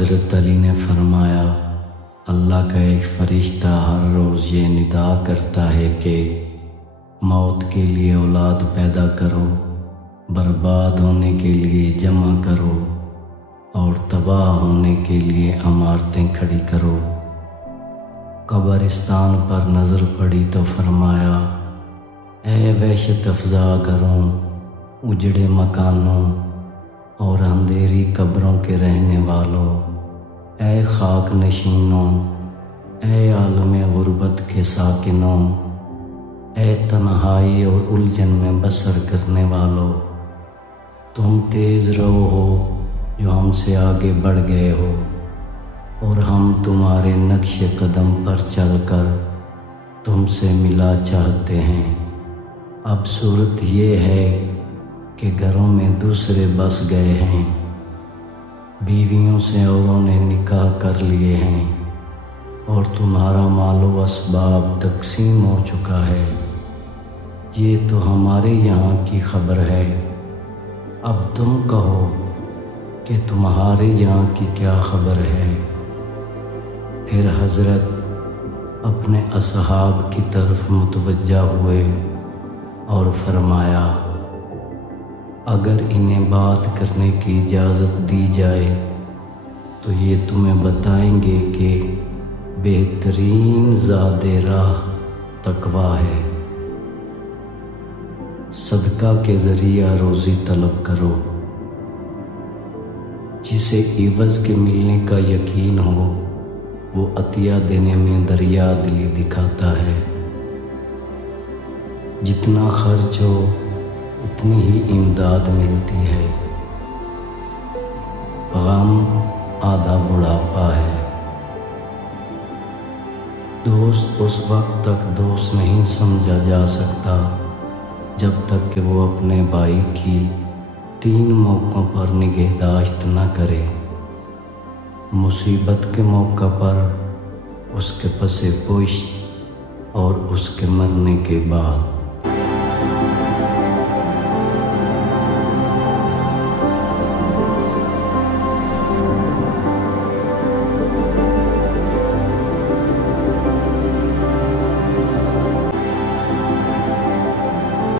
حضرت علی نے فرمایا، اللہ کا ایک فرشتہ ہر روز یہ ندا کرتا ہے کہ موت کے لیے اولاد پیدا کرو، برباد ہونے کے لیے جمع کرو اور تباہ ہونے کے لیے عمارتیں کھڑی کرو۔ قبرستان پر نظر پڑی تو فرمایا، اے وحشت افزا گھروں، اجڑے مکانوں اور اندھیری قبروں کے رہنے والوں، اے خاک نشینوں، اے عالم غربت کے ساکنوں، اے تنہائی اور الجھن میں بسر کرنے والوں، تم تیز رو ہو جو ہم سے آگے بڑھ گئے ہو، اور ہم تمہارے نقش قدم پر چل کر تم سے ملا چاہتے ہیں۔ اب صورت یہ ہے کہ گھروں میں دوسرے بس گئے ہیں، بیویوں سے اوروں نے نکاح کر لیے ہیں، اور تمہارا مال و اسباب تقسیم ہو چکا ہے۔ یہ تو ہمارے یہاں کی خبر ہے، اب تم کہو کہ تمہارے یہاں کی کیا خبر ہے؟ پھر حضرت اپنے اصحاب کی طرف متوجہ ہوئے اور فرمایا، اگر انہیں بات کرنے کی اجازت دی جائے تو یہ تمہیں بتائیں گے کہ بہترین زاد راہ تقویٰ ہے۔ صدقہ کے ذریعہ روزی طلب کرو، جسے عوض کے ملنے کا یقین ہو وہ عطیہ دینے میں دریا دلی دکھاتا ہے۔ جتنا خرچ ہو اتنی ہی امداد ملتی ہے۔ غم آدھا بڑھاپا ہے۔ دوست اس وقت تک دوست نہیں سمجھا جا سکتا جب تک کہ وہ اپنے بھائی کی 3 موقعوں پر نگہداشت نہ کرے، مصیبت کے موقع پر، اس کے پس پشت اور اس کے مرنے کے بعد۔